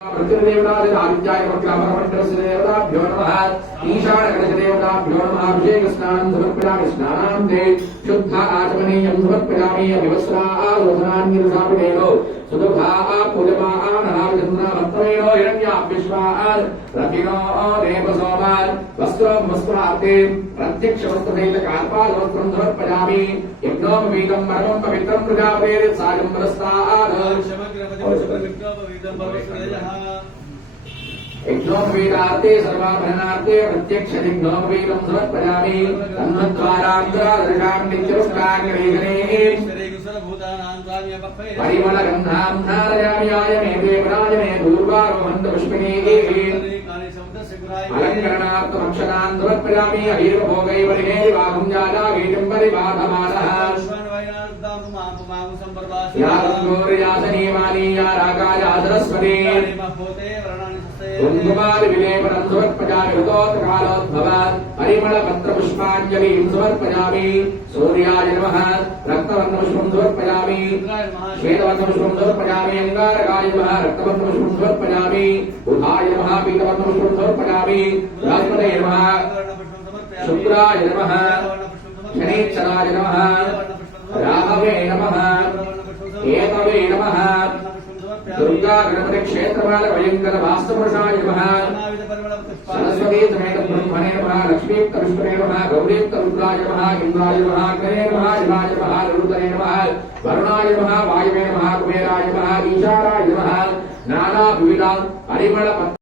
आदित्याय वक्रामरमण्डलस्य देवताभ्यो नमः ईशानगणदेवताभ्यो नमः अभिषेकस्नानं समर्पयामि स्नानान्ते शुद्ध आचमनीयं समर्पयामि अभिवस्त्रालोचनान्यनुसापिनेनो सुदुःखाः पूजमानहाविचन्द्रामत्तमेनो हिरण्याभ्यश्वान् रतिनो देवसोमान् वस्त्रं वस्त्रार्थे प्रत्यक्षवस्त्रसहितकार्पालवस्त्रं समर्पयामि यज्ञोपवीतं परमं पवित्रं प्रजापतेः सायं परस्तात् यज्ञोपवीतार्थे सर्वाभरणार्थे प्रत्यक्षयज्ञोपवीतं समर्पयामि तन्मद्वारान्तरादर्शां नित्यपुष्टाङ्गलेखने परिमलगन्धां धारयामि आयमे देवराजने दूर्वारोहन्तपुष्पिणीः अलङ्करणार्थमक्षतान् समर्पयामि अहीर्भोगैवलिने वाहुं जालागीतं परिबाधमानः या गङ्गोर्यासनीमानी या रागाया सरस्वती कुङ्कुमादिविलेपनं समर्पयामि ऋतोत्कालोद्भवात् परिमलपत्रपुष्पाञ्जलिं समर्पयामि सूर्याय नमः रक्तवर्णपुष्पं समर्पयामि श्वेतवर्णपुष्पं समर्पयामि अङ्गारकाय नमः रक्तवर्णपुष्पं समर्पयामि बुधाय नमः पीतवर्णपुष्पं समर्पयामि बृहस्पतये नमः शुक्राय नमः शनिश्चराय नमः राहवे नमः केतवे नमः दुर्गा गणपति क्षेत्रपाल भयंकर वास्तुपुरुषाय नमः सरस्वती समेत ब्रह्मणे नमः लक्ष्मीयुक्त विष्णुवे नमः गौरीयुक्त रुद्राय नमः इंद्राय नमः अग्नये नमः शिवाय नमः रुद्रये नमः वरुणाय नमः वायवे नमः कुबेराय नमः ईशानाय नमः नाना विविध परिमल